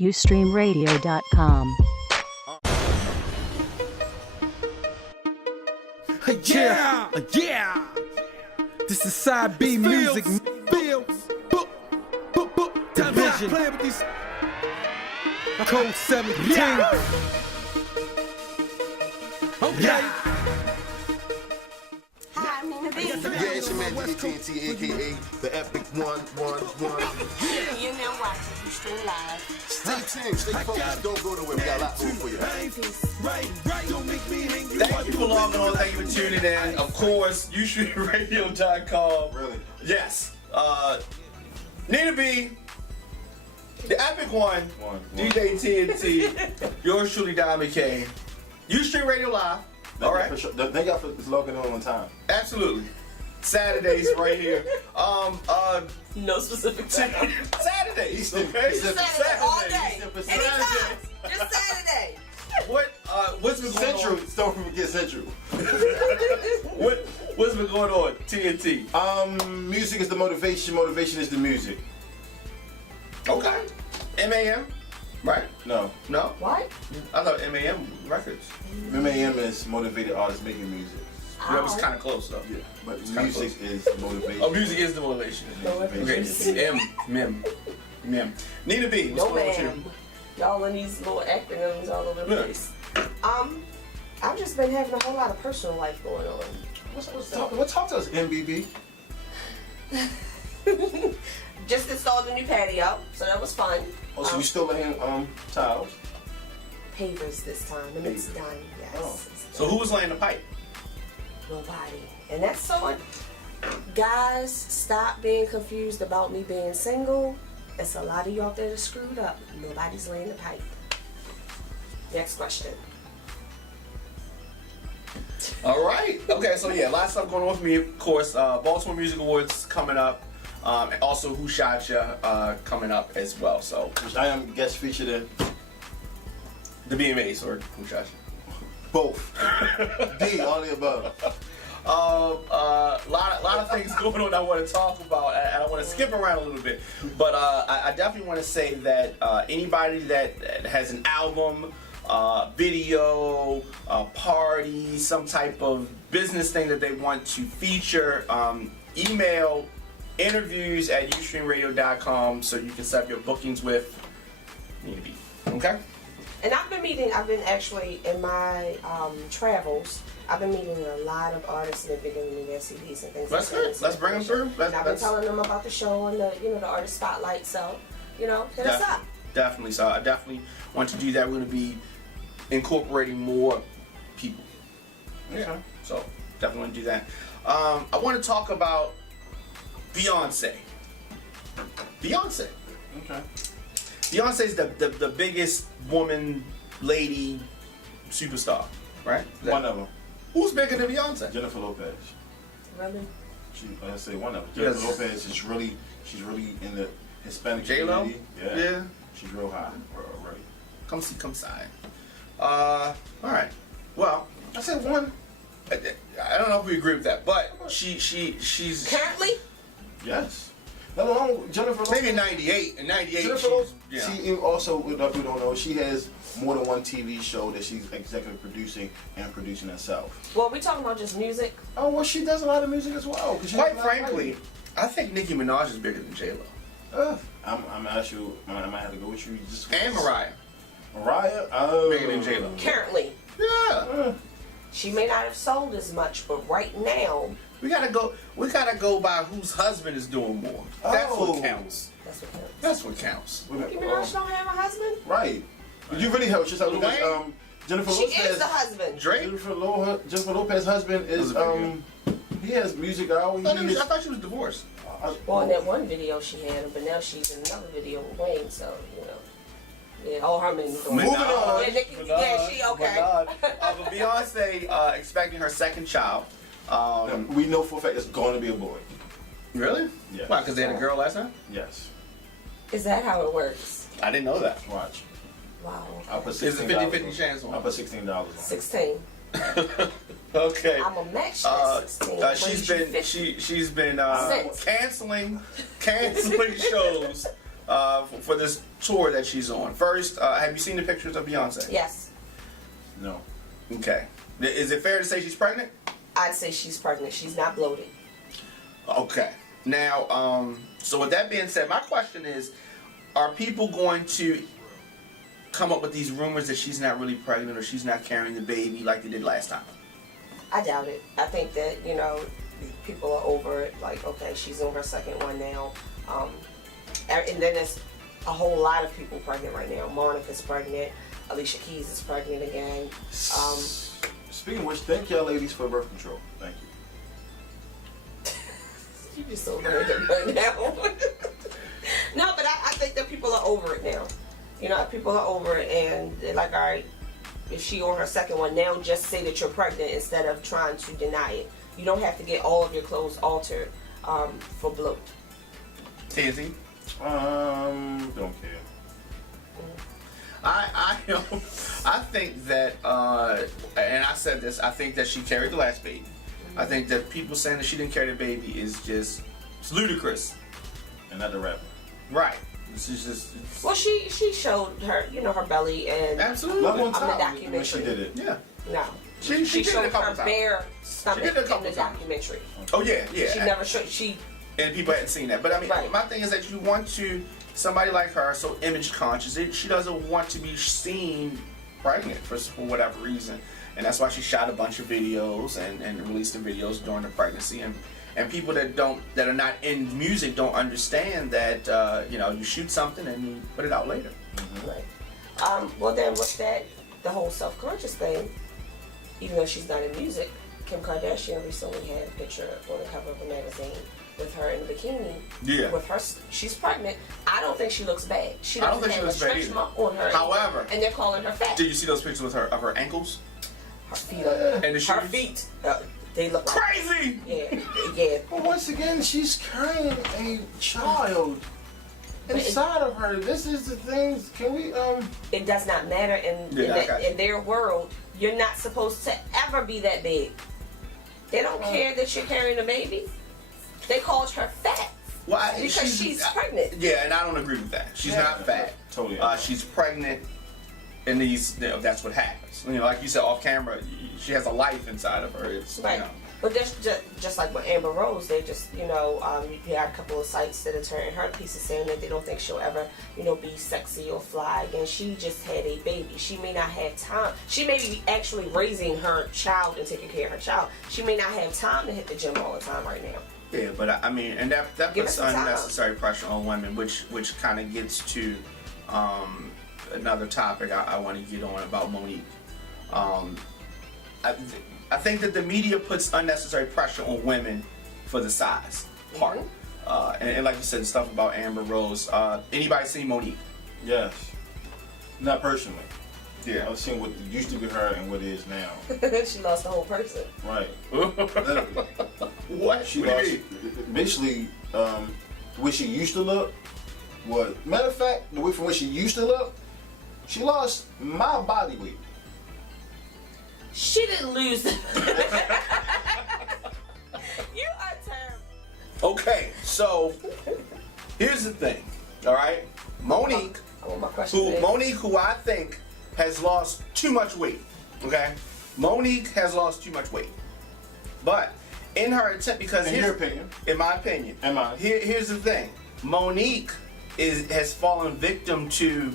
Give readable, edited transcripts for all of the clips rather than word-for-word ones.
YouStreamRadio.com. Yeah, yeah. This is side B music. Feels. Division. Playing with these. Code 17. Okay. Hi, I'm Nina B. Yeah, it's your man TNT, aka the Epic 111. You're now watching YouStream Live. Stay tuned, stay focused, don't go nowhere. We got a lot more for you. Thank you for logging on. Thank you for tuning in. Of course, YouStreamRadio.com. Really? Yes. Nina B, the Epic One, DJ TNT, yours truly, Diamond K. YouStream Radio Live. All right. Thank y'all for logging on time. Absolutely. Saturdays right here. No specific time. Saturdays. Eastern, Okay. Eastern. Saturday, all day. Eastern Anytime. Just Saturday. What's been going Central, on? don't forget Central. What's been going on? TNT. Music is the motivation, motivation is the music. Okay. MAM. Right? No. No? What? I thought MAM Records. MAM is motivated artists making music. That was kind of close though. Yeah, but kinda music is motivation. Oh, music is the motivation. Motivation. Great. Mem. Nina B, what's No going on with ma'am. you? Y'all in these little acronyms all over the Yeah. place. I've just been having a whole lot of personal life going on. Talk to us, MBB. Just installed a new patio, so that was fun. Oh, so you still laying tiles? Pavers this time, and it's done. Yes. Oh. So who was laying the pipe? Nobody. And that's so. Guys, stop being confused about me being single. It's a lot of you out there that screwed up. Nobody's laying the pipe. Next question. All right. Okay, so yeah, a lot of stuff going on for me. Of course, Baltimore Music Awards coming up. And also Who Shot Ya coming up as well. So Which I am guest featured in. the BMAs or Who Shot Ya? Both. D, all the above. Lot of things going on I want to talk about, and I want to skip around a little bit. But I definitely want to say that anybody that has an album, video, party, some type of business thing that they want to feature, email interviews at YouStreamRadio.com so you can set up your bookings with Nina B. Okay? And I've been actually in my travels, I've been meeting a lot of artists and they've been giving me their CDs and things That's like that. good. Let's bring them through. And I've been telling them about the show and the artist spotlight, so, hit us up. Definitely. So I definitely want to do that. We're going to be incorporating more people. Okay. So definitely want to do that. I want to talk about Beyonce. Okay. Beyonce's the biggest woman, lady, superstar, right? One of them. Who's bigger than Beyonce? Jennifer Lopez. Really? I say one of them. Yes. Jennifer Lopez is she's really in the Hispanic J-Lo? community. Yeah. She's real high. Right. Come side. All right. Well, I said one. I don't know if we agree with that, but she's Currently? Yes. No, Jennifer Lopez. maybe in 98. In 98, Jennifer Lopez. yeah. She also, if you don't know, she has more than one TV show that she's executive producing and producing herself. Well, we talking about just music. Oh, well, she does a lot of music as well. 'Cause she Quite does a lot of frankly, I think Nicki Minaj is bigger than J-Lo. writing. I'm actually, I might have to go with you. And Mariah. Mariah? Bigger than J-Lo. Currently. Yeah. She may not have sold as much, but right now, We gotta go by whose husband is doing more. That's Oh. what counts. that's what counts. That's what counts. Nicki Minaj don't have a husband? Right. You really help. She's like, Dwayne? Jennifer She Lopez. is the husband. Drake? Jennifer Lopez's husband is, he has music out. I thought she was divorced. Well, in that one video she had him, but now she's in another video with Wayne, so, Yeah, all her men. Moving on. Yeah, Nicki, yeah, she okay. But Beyonce expecting her second child. We know for a fact it's going to be a boy. Really? Yes. Why? Because they had a girl last time? Yes. Is that how it works? I didn't know that. Watch. Wow. I'll put There's a $16 50-50 chance on I'll it. put $16 on it. 16. Okay. I'm a match that 16. What She's is you, been 50? she's been Six. canceling shows for this tour that she's on. First, have you seen the pictures of Beyonce? Yes. No. Okay. Is it fair to say she's pregnant? I'd say she's pregnant. She's not bloated. Okay. Now, so with that being said, my question is, are people going to come up with these rumors that she's not really pregnant or she's not carrying the baby like they did last time? I doubt it. I think that, you know, people are over it. Like, okay, she's on her second one now. And then there's a whole lot of people pregnant right now. Monica's pregnant. Alicia Keys is pregnant again. Speaking of which, thank y'all ladies for birth control. Thank you. You just so random right now. No, but I think that people are over it now. You know, people are over it and they're like, all right, if she on her second one now, just say that you're pregnant instead of trying to deny it. You don't have to get all of your clothes altered for bloat. Tansy? Don't care. I think that, and I said this, I think that she carried the last baby. I think that people saying that she didn't carry the baby is just, it's ludicrous. And not the rapper. Right. This is just. Well, she showed her, you know, her belly and Absolutely. Not one the time documentary. when she did it. Yeah. No. She did it a showed couple her times. bare stomach She did it a in couple the times. documentary. Oh yeah, yeah. She never showed. She. And people hadn't seen that. But I mean, Right. my thing is that you want to, somebody like her, so image conscious, she doesn't want to be seen pregnant for whatever reason. And that's why she shot a bunch of videos and released the videos during the pregnancy. And people that are not in music don't understand that, you know, you shoot something and you put it out later. Mm-hmm. Right. Well, then with that, the whole self-conscious thing, even though she's not in music, Kim Kardashian recently had a picture on the cover of a magazine with her in a bikini. Yeah. With her, she's pregnant. I don't think she looks bad. She I don't doesn't think she have looks a bad stretch either. mark on her. However, and they're calling her fat. did you see those pictures with of her ankles? Her feet are. And the Her shoes? feet. They look like. Crazy! Yeah. Yeah. But once again, she's carrying a child inside of her. This is the things. Can we It does not matter in their world. You're not supposed to ever be that big. They don't care that you're carrying a baby. They called her fat Well, because she's pregnant. Yeah, and I don't agree with that. She's not fat. Totally. She's pregnant, and that's what happens. You know, like you said off camera, she has a life inside of her. It's Right. You know, But that's just like with Amber Rose, they just, you know, you had a couple of sites that are turning her pieces saying that they don't think she'll ever, you know, be sexy or fly again. She just had a baby. She may not have time. She may be actually raising her child and taking care of her child. She may not have time to hit the gym all the time right now. yeah, but I mean, and that Give puts us some time. unnecessary pressure on women, which kind of gets to another topic I want to get on about Monique. I think that the media puts unnecessary pressure on women for the size part. And like you said, stuff about Amber Rose. Anybody seen Monique? Yes. Not personally. Yeah. I've seen what used to be her and what is now. She lost the whole person. Right. What? She What do lost. you mean? Basically, the way she used to look was. Matter of fact, the way from where she used to look, she lost my body weight. She didn't lose. You are terrible. Okay, so here's the thing. All right, Monique, I want my question back. who I think has lost too much weight. Okay, Monique has lost too much weight, but in her attempt, because In your opinion. in my opinion, And mine. here's the thing. Monique has fallen victim to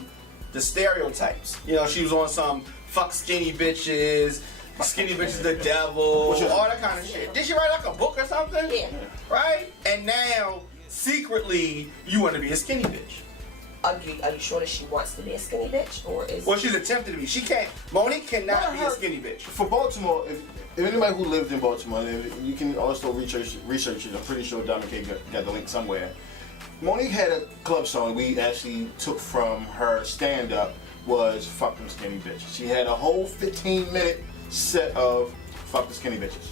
the stereotypes. You know, she was on some fuck skinny bitches the devil, all that kind of shit. Did she write like a book or something? Yeah. Right? And now, secretly, you want to be a skinny bitch. Are you sure that she wants to be a skinny bitch, or is? Well, she's attempted to be. Monique cannot be a skinny bitch. For Baltimore, if anybody who lived in Baltimore, you can also research it. I'm pretty sure Diamond K got the link somewhere. Monique had a club song we actually took from her stand-up was "Fuck Them Skinny Bitches." She had a whole 15-minute set of "Fuck the Skinny Bitches."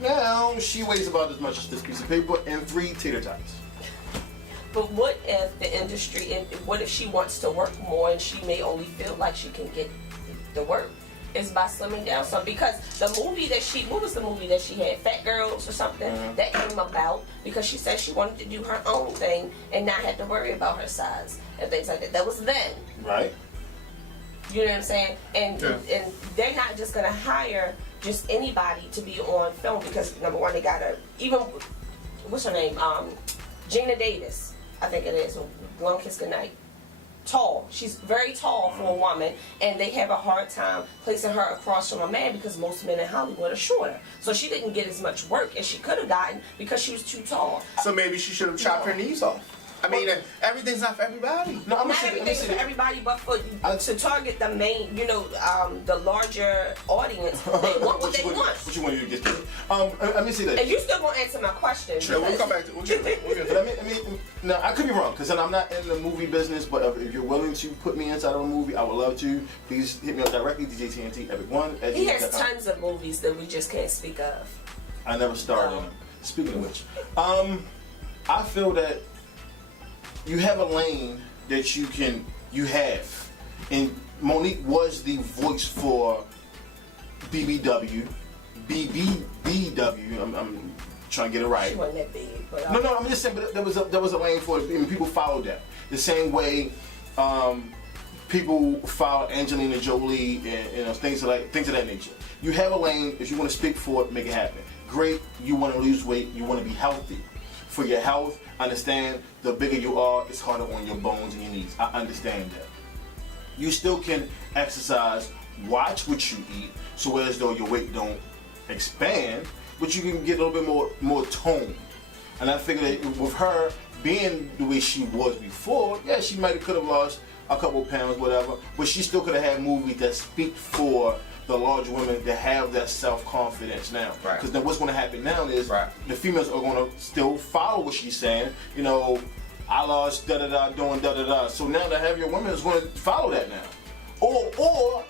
Now she weighs about as much as this piece of paper and 3 tater tots. But what if the industry? What if she wants to work more and she may only feel like she can get the work? is by slimming down some, because the movie that what was the movie that she had, Fat Girls or something, that came about because she said she wanted to do her own thing and not have to worry about her size and things like that. That was then. Right. You know what I'm saying? And they're not just gonna hire just anybody to be on film, because number one, they gotta, even, what's her name? Gina Davis, I think it is. Long Kiss Goodnight. Tall. She's very tall for a woman, and they have a hard time placing her across from a man because most men in Hollywood are shorter. So she didn't get as much work as she could have gotten because she was too tall. So maybe she should have chopped her knees off. I mean, everything's not for everybody. No, Not everything's for everybody, but for to target the main, the larger audience, they want what they want. What you want you to get to? Let me see that. And you still gonna answer my question. Sure, we'll come back to it. Let me, now I could be wrong because I'm not in the movie business, but if you're willing to put me inside of a movie, I would love to. Please hit me up directly, DJ TNT, Epic One. He has tons of movies that we just can't speak of. I never starred in them. Speaking of which, I feel that you have a lane that you have, and Monique was the voice for BBW. I'm trying to get it right. She wasn't that big, but No, I'm just saying. But there was a lane for it, and people followed that the same way. People follow Angelina Jolie and things of that nature. You have a lane. If you want to speak for it, make it happen. Great. You want to lose weight. You want to be healthy. For your health, understand the bigger you are, it's harder on your bones and your knees. I understand that. You still can exercise, watch what you eat, so as though your weight don't expand, but you can get a little bit more tone. And I figured that with her being the way she was before, yeah, she might have could have lost a couple pounds, whatever, but she still could have had movies that speak for the large women that have that self-confidence now. Right. Because then what's going to happen now is the females are going to still follow what she's saying. I lost da-da-da doing da-da-da. So now to have your women is going to follow that now. Or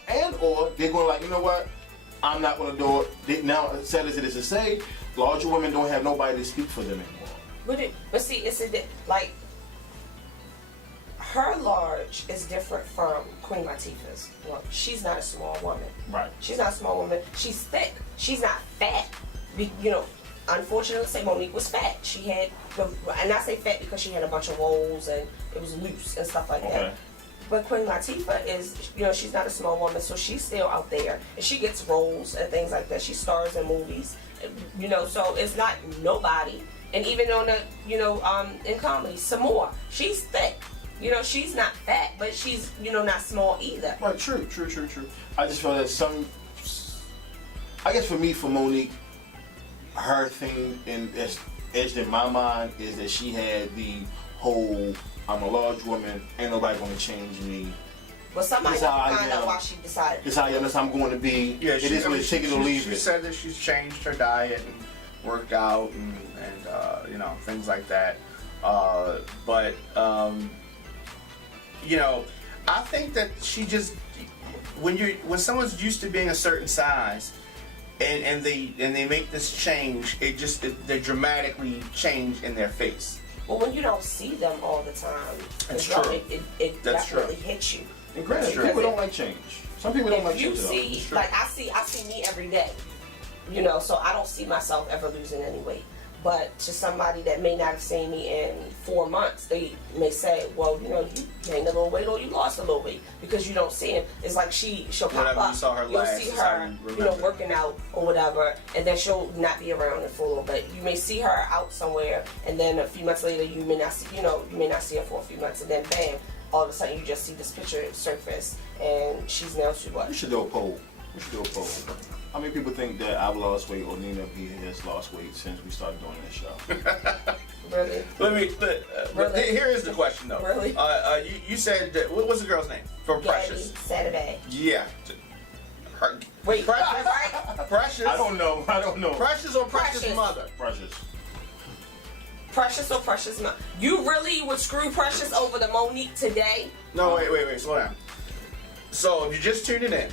they're going to like, you know what? I'm not going to do it. Now, sad as it is to say, larger women don't have nobody to speak for them anymore. But see, like, her large is different from Queen Latifah's. Well, she's not a small woman. Right. She's not a small woman. She's thick. She's not fat. Unfortunately, say Monique was fat. She had, and I say fat because she had a bunch of rolls and it was loose and stuff like that. But Queen Latifah is, she's not a small woman, so she's still out there. And she gets roles and things like that. She stars in movies, so it's not nobody. And even on the, in comedy, some more. She's thick. She's not fat, but she's, not small either. Right, true. I just feel that I guess for me, for Monique, her thing etched in my mind is that she had the whole, I'm a large woman, ain't nobody gonna change me. Well, somebody find out why she decided. It's how I am, that's how I'm going to be. Yeah, it is when take it or leave it. She said that she's changed her diet and worked out and things like that. I think that she just when someone's used to being a certain size and they make this change, they dramatically change in their face. Well, when you don't see them all the time, that's true. It definitely hits you. And granted, people don't like change. Some people don't like change. You see, like I see me every day. So I don't see myself ever losing any weight. But to somebody that may not have seen me in 4 months, they may say, well, you gained a little weight or you lost a little weight because you don't see him. It's like she'll pop up. You'll see her, working out or whatever, and then she'll not be around it for a little bit. You may see her out somewhere, and then a few months later, you may not see her for a few months, and then bam, all of a sudden you just see this picture surface, and she's now to what? We should do a poll. How many people think that I've lost weight or Nina B has lost weight since we started doing this show? Really? Here is the question though. Really? You said that, what was the girl's name? From Precious. Saturday. Yeah. Wait. Precious. I don't know. Precious or Precious mother? Precious. Precious or Precious mother? You really would screw Precious over the Monique today? No, wait, slow down. So if you're just tuning in,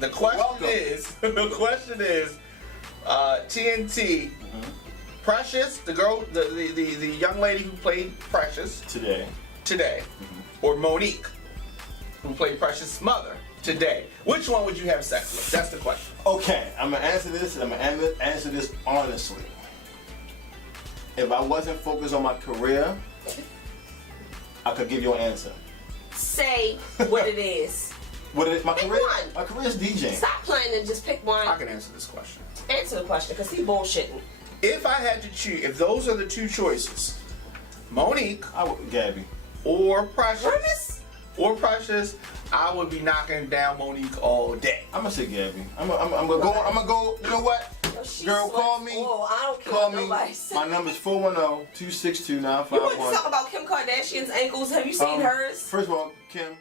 the question is, TNT, Precious, the girl, the young lady who played Precious today, or Monique, who played Precious' mother today, which one would you have sex with? That's the question. Okay, I'm gonna answer this, and I'm gonna answer this honestly. If I wasn't focused on my career, I could give you an answer. Say what it is. What is my Pick career? one. My career is DJing. Stop playing and just pick one. I can answer this question. Answer the question, because he bullshitting. If I had to choose, if those are the two choices, Monique Gabby. or Precious, Precious? I would be knocking down Monique all day. I'm gonna say Gabby. I'm gonna go. I'm gonna go. You know what? Girl, call me. Oh, I don't care Call what me. nobody says. My number's 410-262-9551. You want to talk about Kim Kardashian's ankles? Have you seen hers? First of all, Kim.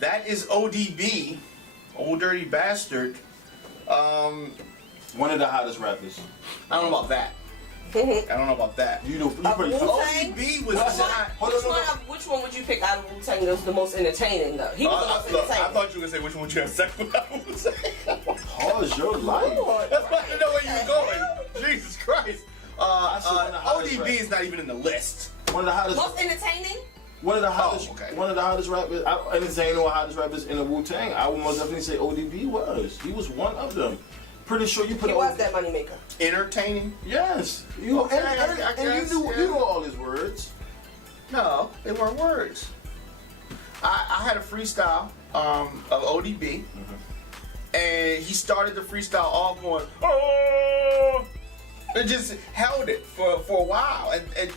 That is ODB, Old Dirty Bastard. One of the hottest rappers. I don't know about that. I don't know about that. You know, Wu-Tang? ODB was not. Which one would you pick out of Wu-Tang that was the most entertaining, though? He was the most Look, I entertaining. thought you were gonna say which one would you have sex with. Pause your life. That's why I didn't know where you were going. Jesus Christ. hottest ODB rappers. is not even in the list. One of the hottest. Most entertaining? One of the hottest. okay. One of the hottest rappers. I didn't say no hottest rappers in the Wu-Tang. I would most definitely say ODB was. He was one of them. Pretty sure you put. He was that moneymaker. Entertaining? Yes. You Okay, and I guess, you yeah. knew all his words. No, they weren't words. I had a freestyle of ODB, and he started the freestyle off going, oh, and just held it for a while. And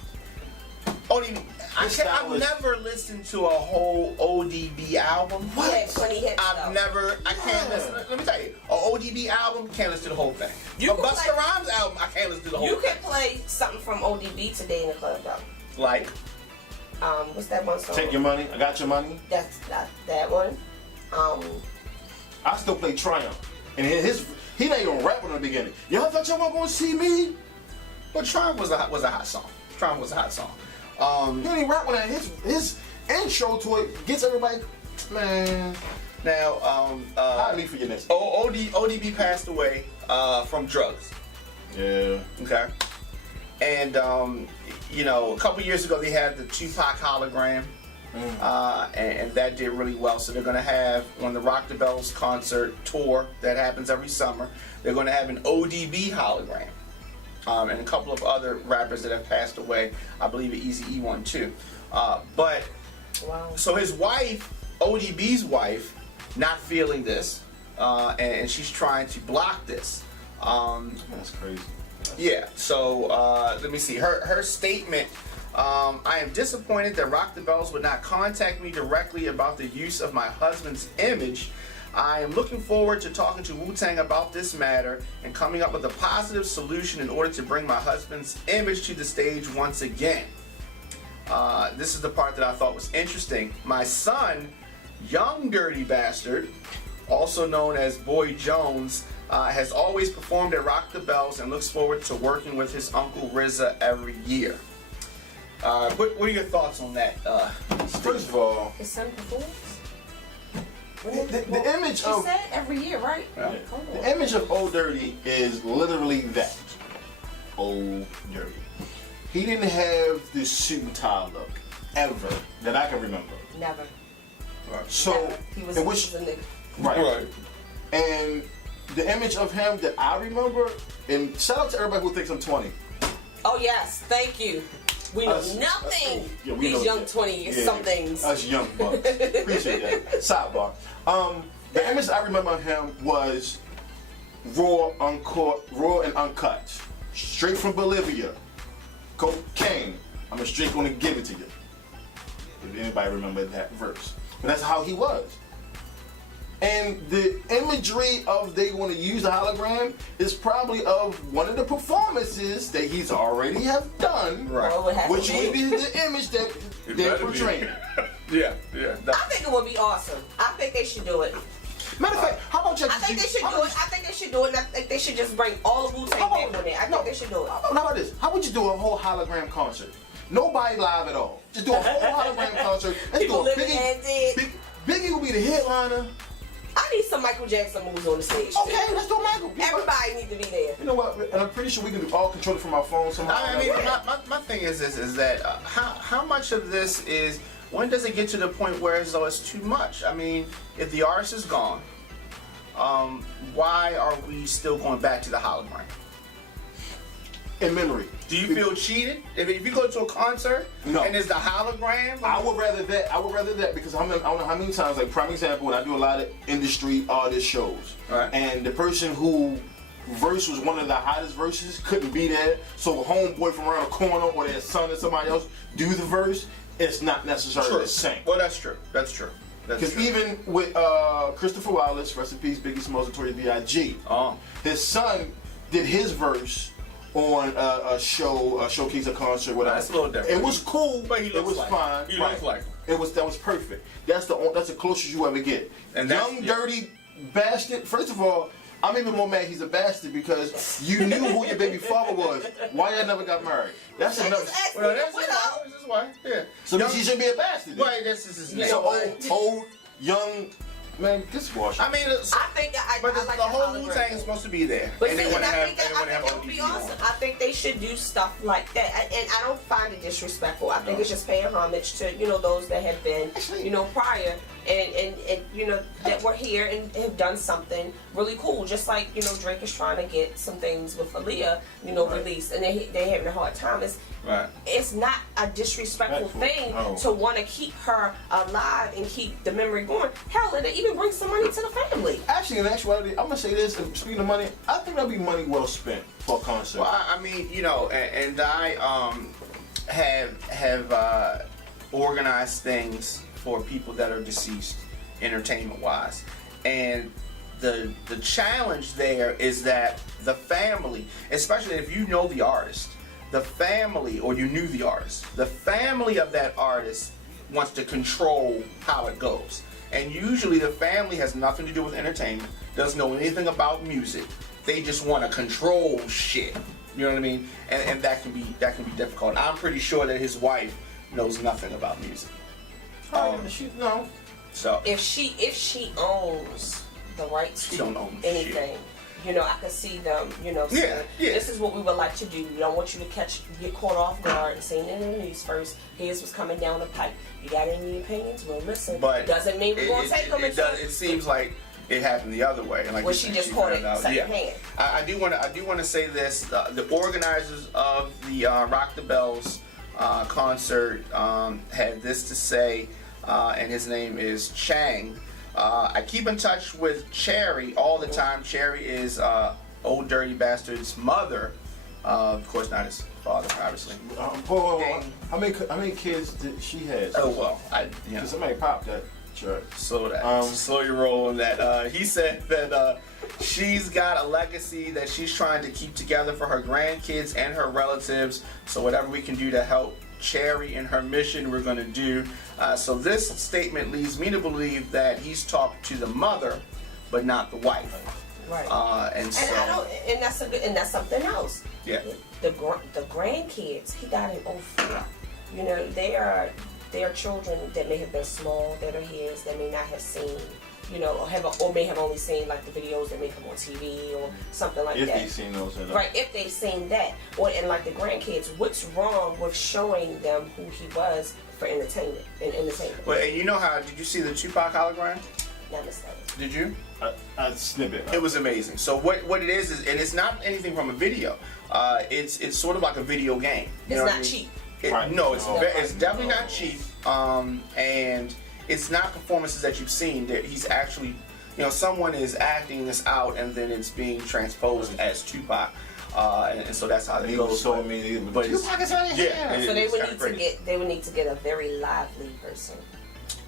ODB, I've never listened to a whole ODB album. He had plenty hits, though. I can't listen. Let me tell you, an ODB album, can't listen to the whole thing. You A can Busta play- Rhymes album, I can't listen to the whole You thing. could play something from ODB today in the club, though. Like, What's that one song? Take your money. I got your money. That's that one. I still play Triumph, and he not even rapping in the beginning. Y'all thought y'all weren't gonna see me? but Triumph was a hot song. Triumph was a hot song. He ain't rapping that. His intro to it gets everybody. Man, Now, hire me for your next. ODB passed away from drugs. Yeah. Okay, and a couple years ago they had the Tupac hologram, and that did really well. So they're gonna have on the Rock the Bells concert tour that happens every summer. They're gonna have an ODB hologram, and a couple of other rappers that have passed away. I believe Eazy-E one too, but. Wow. So his wife, ODB's wife, not feeling this, and she's trying to block this. That's crazy. Yeah. So let me see. Her statement. I am disappointed that Rock the Bells would not contact me directly about the use of my husband's image. I am looking forward to talking to Wu-Tang about this matter and coming up with a positive solution in order to bring my husband's image to the stage once again. This is the part that I thought was interesting. My son, Young Dirty Bastard, also known as Boy Jones, has always performed at Rock the Bells and looks forward to working with his uncle RZA every year. What are your thoughts on that? First of all, His son performs? the image She of said every year, right? Yeah. Hold on. the image of Old Dirty is literally that. Old Dirty. He didn't have this suit and tie look ever that I can remember. Never. So, Never. He was in a which nigga. right. And the image of him that I remember, and shout out to everybody who thinks I'm 20. Oh yes, thank you. We know Us- nothing. Yeah, we These know young that. 20 Yeah, somethings. Us young bucks. Appreciate that. Sidebar. The image I remember of him was raw and uncut. Straight from Bolivia. Cocaine. I'm straight gonna give it to you. If anybody remember that verse. But that's how he was. And the imagery of they want to use the hologram is probably of one of the performances that he's already have done. Right. Well, it has Which to would be. be the image that they're portraying. Yeah. I think it would be awesome. I think they should do it. Matter of fact, how about you? I think they should do it. I think they should do it. And I think they should just bring all of Wu-Tang back on there. I think they should do it. How about this? How would you do a whole hologram concert? Nobody live at all. Just do a whole hologram concert. Let's People do a living and dead. Biggie will be the headliner. I need some Michael Jackson moves on the stage. Okay, let's do Michael. Everybody need to be there. You know what? And I'm pretty sure we can all control it from our phone somehow. I mean, my thing is that how much of this is when does it get to the point where as though it's too much? I mean, if the artist is gone, why are we still going back to the hologram? In memory. Do you feel cheated if you go to a concert and it's the hologram? I would rather that. I would rather that because I don't know how many times. Like prime example, when I do a lot of industry artist shows, and the person who verse was one of the hottest verses couldn't be there, so a homeboy from around the corner or their son or somebody else do the verse. It's not necessarily the same. Well, that's true. That's true. Because even with Christopher Wallace, rest in peace, Biggie Smalls, Notorious B.I.G. His son did his verse on a showcase, a concert, whatever. That's a little different. It was cool, but it was fine. He looks like him. That was perfect. That's the closest you ever get. And Young dirty bastard. First of all, I'm even more mad he's a bastard because you knew who your baby father was. Why y'all never got married? That's another. Well, that's his wife. Yeah. So he shouldn't be a bastard. Right. This is his name. So old, young. Man, this wash. I mean, but I like the whole hologram. Wu-Tang is supposed to be there, But and see, they want to have, it would be awesome. I think they should do stuff like that, and I don't find it disrespectful. I think it's just paying homage to those that have been prior and that were here and have done something really cool. Just like Drake is trying to get some things with Aaliyah released, and they're having a hard time. It's not a disrespectful thing to want to keep her alive and keep the memory going. Hell, it even brings some money to the family. Actually, in actuality, I'm gonna say this. Speaking of money, I think that'd be money well spent for a concert. Well, I mean, and I have organized things for people that are deceased, entertainment-wise, and the challenge there is that the family, especially if you know the artist, the family, or you knew the artist, the family of that artist wants to control how it goes. And usually the family has nothing to do with entertainment, doesn't know anything about music. They just want to control shit. You know what I mean? And that can be difficult. And I'm pretty sure that his wife knows nothing about music. No. So if she owns the rights she to don't own anything, I could see them, saying, this is what we would like to do. We don't want you to get caught off guard and saying it in the news first. Here's what's coming down the pipe. You got any opinions? Well, listen. But doesn't mean we're going to take them. It seems like it happened the other way. And like she just caught it secondhand. I do want to say this. The organizers of the Rock the Bells concert had this to say, and his name is Chang. I keep in touch with Cherry all the time. Cherry is Old Dirty Bastard's mother. Of course, not his father, obviously. How many kids did she has? Oh well, somebody popped that. Sure. Slow that. Slow your roll on that. He said that she's got a legacy that she's trying to keep together for her grandkids and her relatives. So whatever we can do to help Cherry in her mission, we're going to do. So this statement leads me to believe that he's talked to the mother, but not the wife. Right. And that's something else. Yeah. The grandkids. He died in 2004. They are children that may have been small that are his that may not have seen. Or may have only seen like the videos that may come on TV or something like that. If they've seen those, right? If they've seen that, and like the grandkids, what's wrong with showing them who he was for entertainment? Well, and how? Did you see the Tupac hologram? Not necessarily. Did you? A snippet. It was amazing. So what it is, and it's not anything from a video. It's sort of like a video game. It's not cheap. No, it's definitely not cheap. And it's not performances that you've seen. That he's actually, someone is acting this out, and then it's being transposed as Tupac, and so that's how it goes. So amazing. But Tupac is right here. Yeah. So they would need to get a very lively person.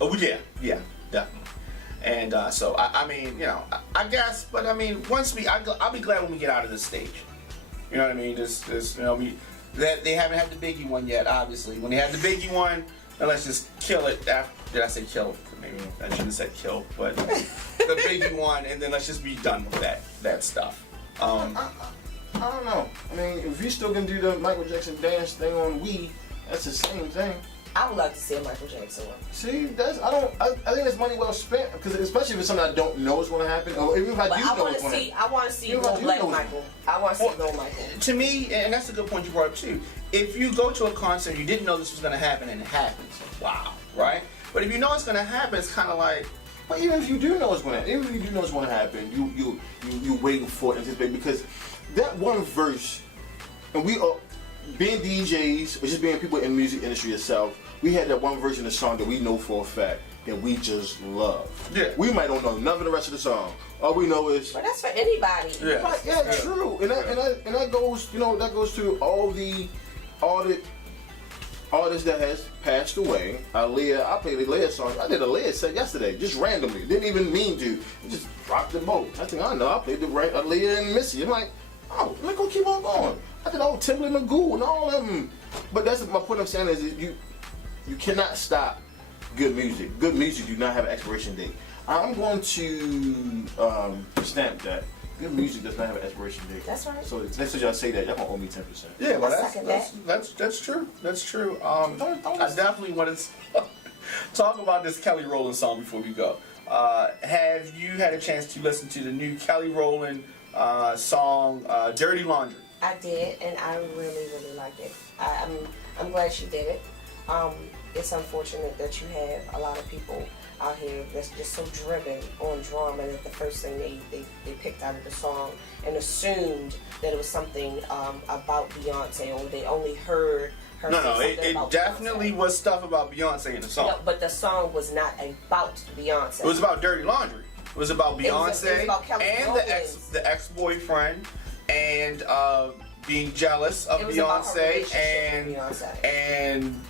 Oh yeah, definitely. And so I mean, I guess, but I mean, I'll be glad when we get out of this stage. You know what I mean? That they haven't had the Biggie one yet. Obviously, when they had the Biggie one, then let's just kill it. Did I say kill? Maybe I shouldn't have said kill, but the Biggie one, and then let's just be done with that stuff. I don't know. I mean, if you're still gonna do the Michael Jackson dance thing on Wii, that's the same thing. I would like to see a Michael Jackson one. See, I think it's money well spent, because especially if it's something I don't know is going to happen, or even if I do know it's going to happen. I want to see no Black Michael. I want to see no Michael. To me, and that's a good point you brought up too. If you go to a concert, you didn't know this was going to happen, and it happens. Wow. right? But if you know it's gonna happen, it's kind of like, But even if you do know it's going to happen, you waiting for it, anticipate, because that one verse, and we are being DJs or just being people in the music industry itself, we had that one verse in the song that we know for a fact that we just love. Yeah. We might don't know none of the rest of the song. All we know is. But that's for anybody. Yeah. Right, yeah, true, and that goes, that goes to all the artists that has passed away. I played a Aaliyah song. I did a Aaliyah set yesterday, just randomly. Didn't even mean to. Just dropped the boat. I think I know. I played the Aaliyah and Missy. I'm like, oh, let go keep on going. I did all Timberly Magoo and all them. But that's my point I'm saying is you cannot stop good music. Good music do not have an expiration date. I'm going to stamp that. Good music does not have an expiration date. That's right. So next time y'all say that, y'all gonna owe me 10%. yeah, well, I second that. that's true. That's true. I definitely want to talk about this Kelly Rowland song before we go. Have you had a chance to listen to the new Kelly Rowland song, "Dirty Laundry"? I did, and I really, really liked it. I'm glad she did it. It's unfortunate that you have a lot of people out here that's just so driven on drama that the first thing they picked out of the song and assumed that it was something about Beyonce, or they only heard her say something it about definitely Beyonce. was stuff about Beyonce in the song. No, but the song was not about Beyonce. It was about dirty laundry. It was about Beyonce it was about Kelly and Rowland's. the ex-boyfriend and being jealous of It was about her Beyonce relationship and with Beyonce. and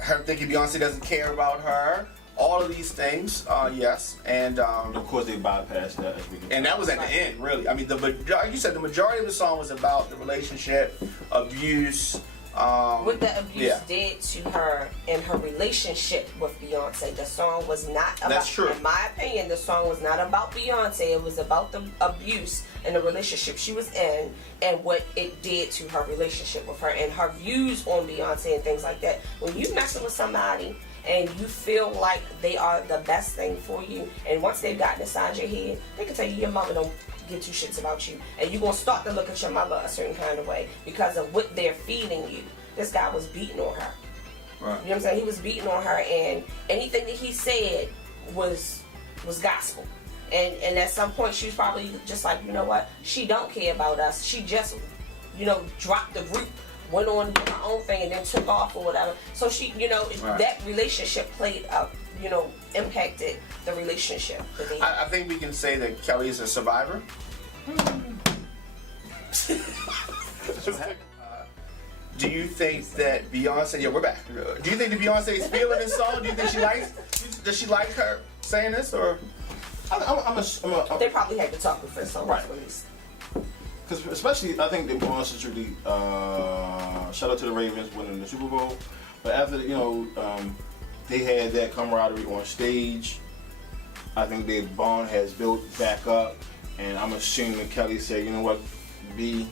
her thinking Beyonce doesn't care about her. All of these things, yes, and Of course, they bypassed that as we can. and that was at the end, really. I mean, like you said, the majority of the song was about the relationship, abuse. What the abuse yeah. did to her in her relationship with Beyonce. The song was not about, That's true. in my opinion, the song was not about Beyonce. It was about the abuse and the relationship she was in and what it did to her relationship with her and her views on Beyonce and things like that. When you messing with somebody and you feel like they are the best thing for you, and once they've gotten inside your head, they can tell you your mama don't give two shits about you, and you're gonna start to look at your mother a certain kind of way because of what they're feeding you. This guy was beating on her. Right. You know what I'm saying? He was beating on her, and anything that he said was gospel. And at some point, she was probably just like, you know what? She don't care about us. She just, dropped the group, went on to her own thing, and then took off or whatever. So she, Right. that relationship played up, impacted the relationship that they had. I think we can say that Kelly is a survivor. Do you think that Beyonce? Yeah, we're back. Do you think that Beyonce is feeling this song? Do you think she likes? Does she like her saying this or? They probably had to talk before the song was Right. released. Because especially, I think they honestly truly shout out to the Ravens winning the Super Bowl. But after they had that camaraderie on stage, I think their bond has built back up, and I'm assuming Kelly said, you know what, B,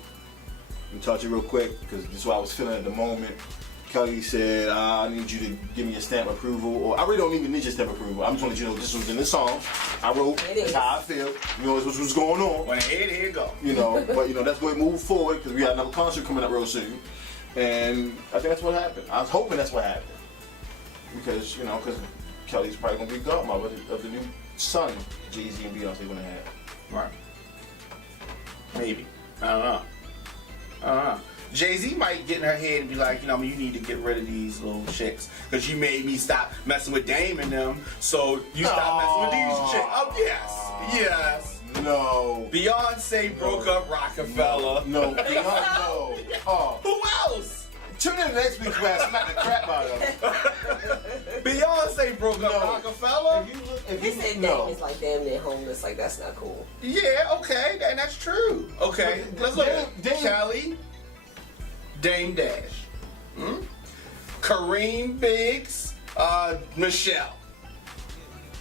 let me talk to you real quick because this is what I was feeling at the moment. Kelly said, I need you to give me a stamp approval, or I really don't even need your stamp approval. I'm just want to let you know this was in the song. I wrote, It is. that's how I feel. This was what's going on. When here you go. But let's go ahead and move forward because we got another concert coming up real soon, and I think that's what happened. I was hoping that's what happened because Kelly's probably gonna be godmother of the new son Jay-Z and Beyonce gonna have. Right. Maybe. I don't know. Jay-Z might get in her head and be like, you need to get rid of these little chicks because you made me stop messing with Dame and them, so you stop messing with these chicks. Oh yes. No. Beyonce broke up Rockefeller. No. No. Oh. Who else? Tune in next week where I smack the crap out of him. Beyonce broke up Rockefeller. He said Dame is like damn near homeless. Like, that's not cool. Yeah, okay, and that's true. Okay, let's look at it. Dame- Kelly, Dame Dash, Kareem Biggs, Michelle.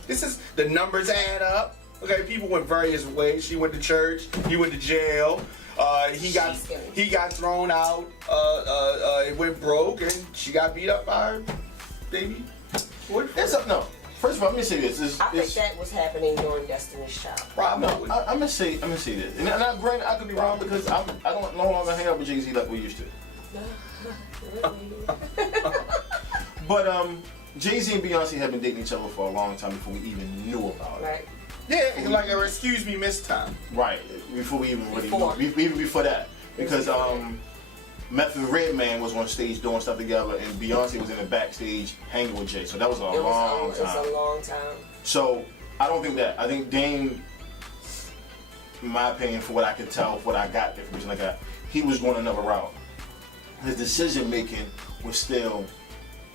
This is, the numbers add up. Okay, people went various ways. She went to church, he went to jail. He got thrown out. It went broke, and she got beat up by her baby. No. First of all, let me say this. I think that was happening during Destiny's Child. Probably. I'm gonna say this, and granted, I could be wrong because I don't no longer hang out with Jay-Z like we used to. But Jay-Z and Beyonce have been dating each other for a long time before we even knew about it. Right. Yeah, like a excuse me, miss time. Right. Before we even really Before. knew. Even before that. Because Meth and Redman was on stage doing stuff together, and Beyonce was in the backstage hanging with Jay. So that was a long time. It was a long time. So I don't think that. I think Dame, in my opinion, for what I could tell, for what I got information like that, he was going another route. His decision making was still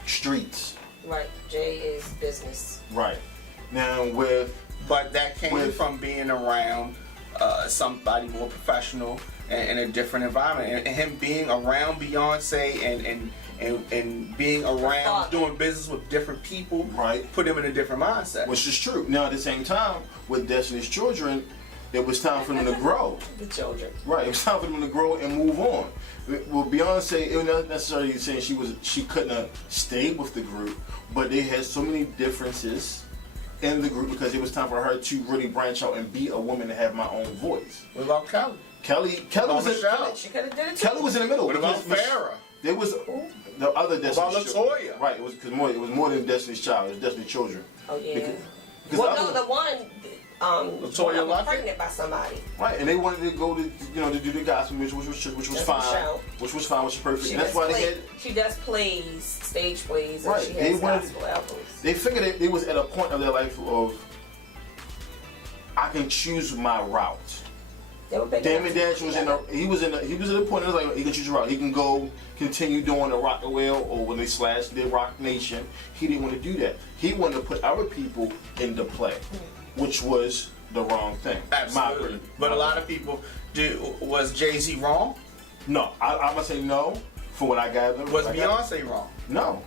streets. Right. Jay is business. Right. Now But that came from being around somebody more professional and in a different environment, and him being around Beyonce and being around doing business with different people, right, put him in a different mindset. Which is true. Now at the same time, with Destiny's Children, it was time for them to grow. The children. Right. It was time for them to grow and move on. Well, Beyonce, it was not necessarily saying she couldn't have stayed with the group, but they had so many differences in the group because it was time for her to really branch out and be a woman and have my own voice. What about Kelly? Kelly was in. She could have did it too. Kelly was in the middle. What about Farrah? There was the other Destiny's What about LaToya? Right. It was more than Destiny's Child. It was Destiny's Children. Oh yeah. Because Well, no, the one LaToya was pregnant by somebody. Right, and they wanted to go to to do the gospel music, which was fine, which was perfect. And that's why she does plays, stage plays, and right. she has gospel albums. They figured they was at a point of their life of I can choose my route. Damon Dash was at a point that was like he can choose a route. He can go continue doing the Rock the Whale, or when they slashed the Rock Nation. He didn't want to do that. He wanted to put other people into play, which was the wrong thing. Absolutely. But a lot of people was Jay-Z wrong? No, I'm gonna say no. For what I gathered, was Beyonce wrong? No.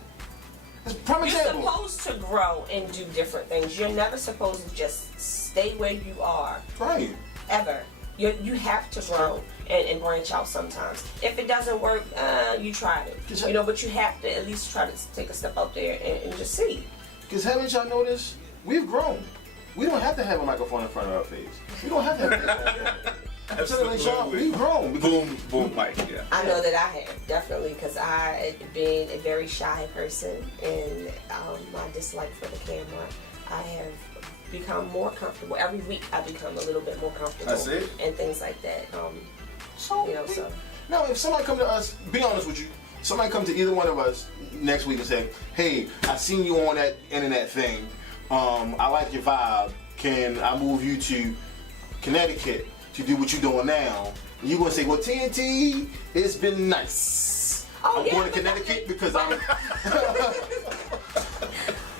Prime You're example. supposed to grow and do different things. You're never supposed to just stay where you are. Right. Ever. You have to grow and branch out sometimes. If it doesn't work, you tried it. But you have to at least try to take a step out there and just see. Because haven't y'all noticed? We've grown. We don't have to have a microphone in front of our face. We don't have to have a I'm telling you, y'all, we've grown. Boom, mic, yeah. I know that I have, definitely, because I, being a very shy person and my dislike for the camera, I have become more comfortable. Every week I become a little bit more comfortable. That's it. And things like that. Now, if somebody come to us, be honest with you, somebody come to either one of us next week and say, hey, I seen you on that internet thing. I like your vibe. Can I move you to Connecticut to do what you're doing now? And you're going to say, well, TNT, it's been nice. I'm going to Connecticut because I'm...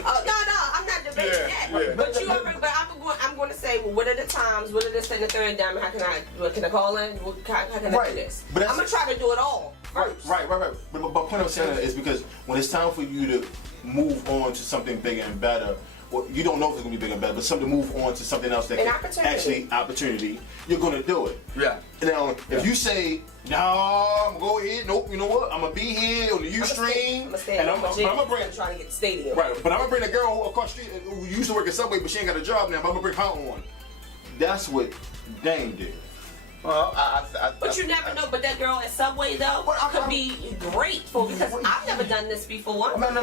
I'm not debating that. Yeah. But I'm going to say, well, what are the times? What are the second, third, diamond? How can I call in? How can I do this? I'm going to try to do it all first. Right. But point I'm saying is because when it's time for you to move on to something bigger and better, well, you don't know if it's going to be bigger and better, but something to move on to something else that can opportunity, you're going to do it. Yeah. Now, if you say, no, I'm going to go ahead, nope, you know what, I'm going to be here on the YouStream, and I'm going to bring, trying to get the stadium. Right, but I'm going to bring a girl across the street who used to work at Subway, but she ain't got a job now, but I'm going to bring her on. That's what Dame did. Well, but you never know. But that girl at Subway though could be grateful because I've never done this before. No. But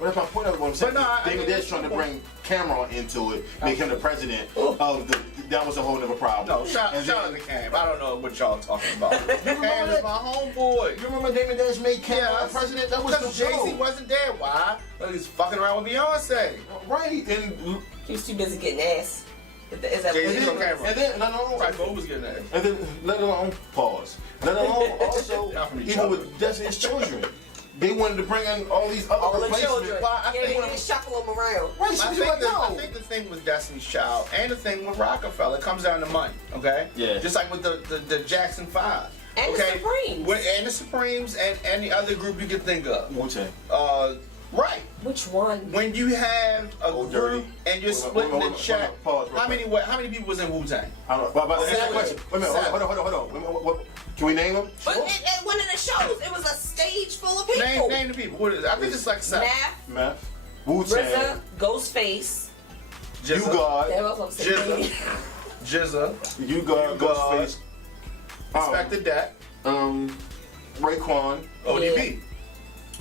that's my point of what I'm saying. David Dash trying to bring Cameron into it, make him the president of the. That was a whole other problem. No, shout out to Cam. I don't know what y'all talking about. Cam is my homeboy. You remember David Dash made Cameron president? That was because Jay-Z wasn't there. Why? Well, he's fucking around with Beyonce. Right, and he was too busy getting ass. Is that Jay-Z on camera. And then, no. Right, but who was getting that? And then, let alone, pause. Let alone also, even with Destiny's Children, they wanted to bring in all these other replacements. They wanted to shuffle them around. Right, I think the thing with Destiny's Child and the thing with Rockefeller, it comes down to money, okay? Yeah. Just like with the Jackson 5. And the Supremes. And the Supremes and any other group you can think of. Wu-Tang. Right. Which one? When you have a group and you're splitting the check, Pause, how many people was in Wu-Tang? I don't know. But answer that question. Wait a minute. Hold on. What, can we name them? But at one of the shows, it was a stage full of people. Name the people. What is it? I think it's like 7. Math. Wu-Tang. RZA, Ghostface. YouGod. Jizza. YouGod.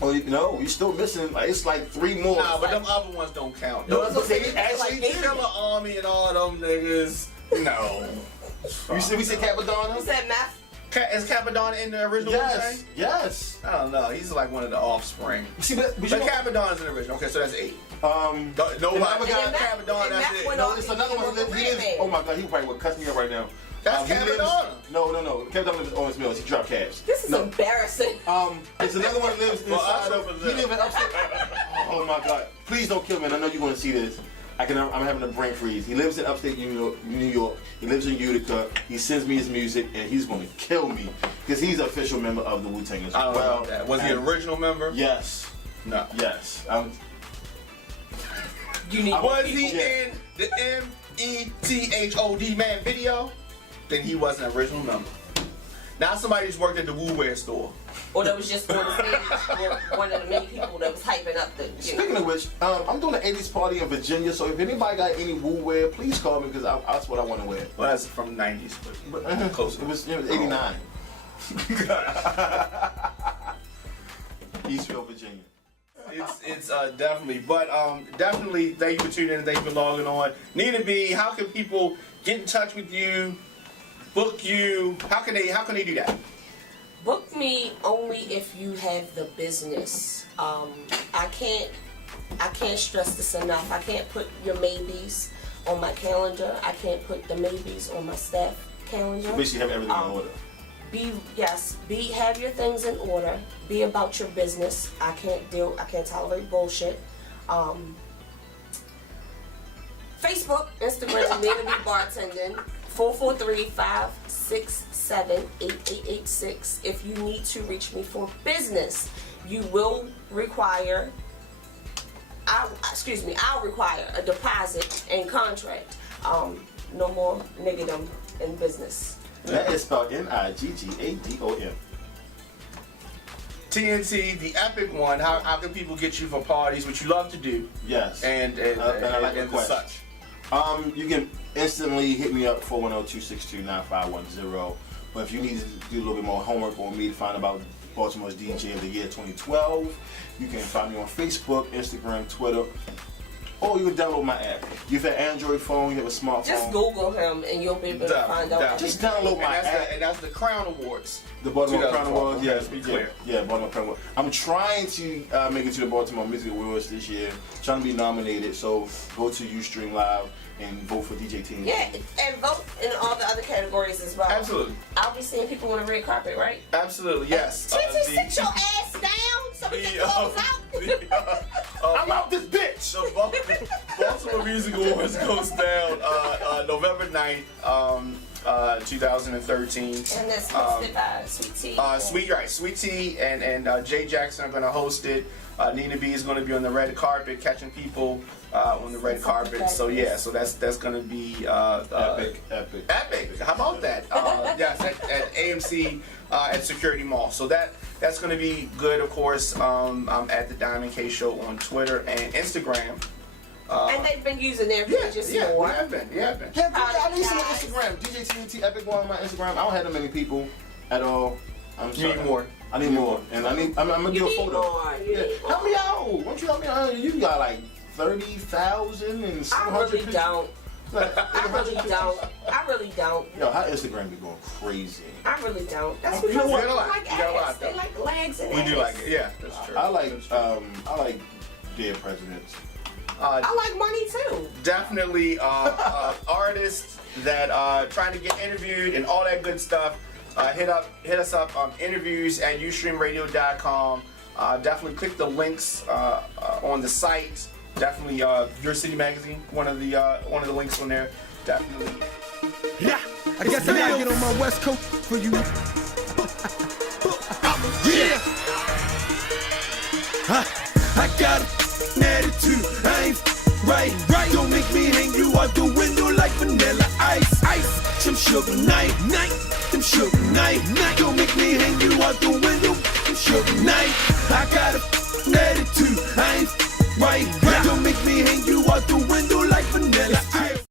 Oh, no, you're still missing. Like, it's like 3 more. Nah, but them other ones don't count. No, Those but are they like actually eight. do. Killer Army and all them niggas. No. We said Capadonna? You said math. Is Capadonna in the original Yes, Wu-Tang? yes. I don't know. He's like one of the offspring. See, but But you know, Capadonna's in the original. Okay, so that's 8. the Nobody other guy- got Capadonna. That's Matt it. went no, off. it's another one. He lives, oh my God, he probably would cuss me up right now. That's He lives- Capadonna. No. Capadonna lives on his mills. He dropped cabs. This is No. embarrassing. It's another one that lives Well, inside I of. know He for lives in upstate. Oh my God! Please don't kill me. And I know you're gonna see this. I'm having a brain freeze. He lives in upstate New York. He lives in Utica. He sends me his music, and he's gonna kill me because he's an official member of the Wu-Tang as I don't well. know that. Was he an And- original member? Yes. No. Yes. You need Was he Yeah. in the METHOD Man video? Then he wasn't an original member. Now somebody just worked at the Wu Wear store. Or that was just on stage, or one of the many people that was hyping up the. Speaking of which, I'm doing an 80s party in Virginia, so if anybody got any Wu wear, please call me because that's what I want to wear. Well, that's from the 90s, but close. It was 89. Eastville, Virginia. It's definitely, but definitely thank you for tuning in, thank you for logging on. Nina B, how can people get in touch with you, book you? How can they do that? Book me only if you have the business. I can't stress this enough. I can't put your maybes on my calendar. I can't put the maybes on my staff calendar. Basically, have everything in order. Have your things in order. Be about your business. I can't tolerate bullshit. Facebook, Instagram, Nina B Bartending, 443-567-8886. If you need to reach me for business, you will require I'll require a deposit and contract. No more niggerdom in business. That is spelled Niggadom. TNT, the epic one. How can people get you for parties, which you love to do? Yes. And I like the and request. such. You can instantly hit me up 410-262-9510. But if you need to do a little bit more homework on me to find about Baltimore's DJ of the year 2012, you can find me on Facebook, Instagram, Twitter, or you can download my app. If you have an Android phone, you have a smartphone. Just Google him and you'll be able to find out. Just download my app. And that's the Crown Awards. The Baltimore Crown Awards, Okay, yes, let's be clear. Yeah, Baltimore Crown Awards. I'm trying to make it to the Baltimore Music Awards this year. Trying to be nominated, so go to YouStreamRadio and vote for DJ Team. Yeah, and vote in all the other categories as well. Absolutely. I'll be seeing people on the red carpet, right? Absolutely, yes. Sit your ass down so we can close out. I'm out this bitch! The Baltimore Music Awards goes down November 9th, 2013. And that's hosted by Sweet Tea. Sweet Tea and Jay Jackson are going to host it. Nina B is going to be on the red carpet, catching people on the red carpet. So yeah, so that's going to be Epic. How about that? Yes, at AMC at Security Mall. So that's going to be good. Of course, I'm at the Diamond K Show on Twitter and Instagram. And they've been using their pages more. We have been. Yeah, I need some on Instagram. DJ TNT Epic One on my Instagram. I don't have that many people at all. I'm sorry. You need more. I need more, and I'm gonna do a photo. Help me out. Why don't you help me out? You got like 30,000 and some I hundred really don't. Like, I really don't. Yo, how Instagram be going crazy? I really don't. That's You know because what? they You got a lot. like You got a lot, ass. They though. like legs and We ass. do like it. Yeah, that's true. I like dead presidents. I like money too. Definitely artists that trying to get interviewed and all that good stuff. Hit us up on interviews at YouStreamRadio.com. Definitely click the links on the site. Definitely Your City Magazine, one of the links on there. Definitely. Yeah, I guess I gotta get on my West Coast for you. Yeah. I got an attitude. I ain't right. Don't make me hang you out the window like vanilla ice. Some sugar night.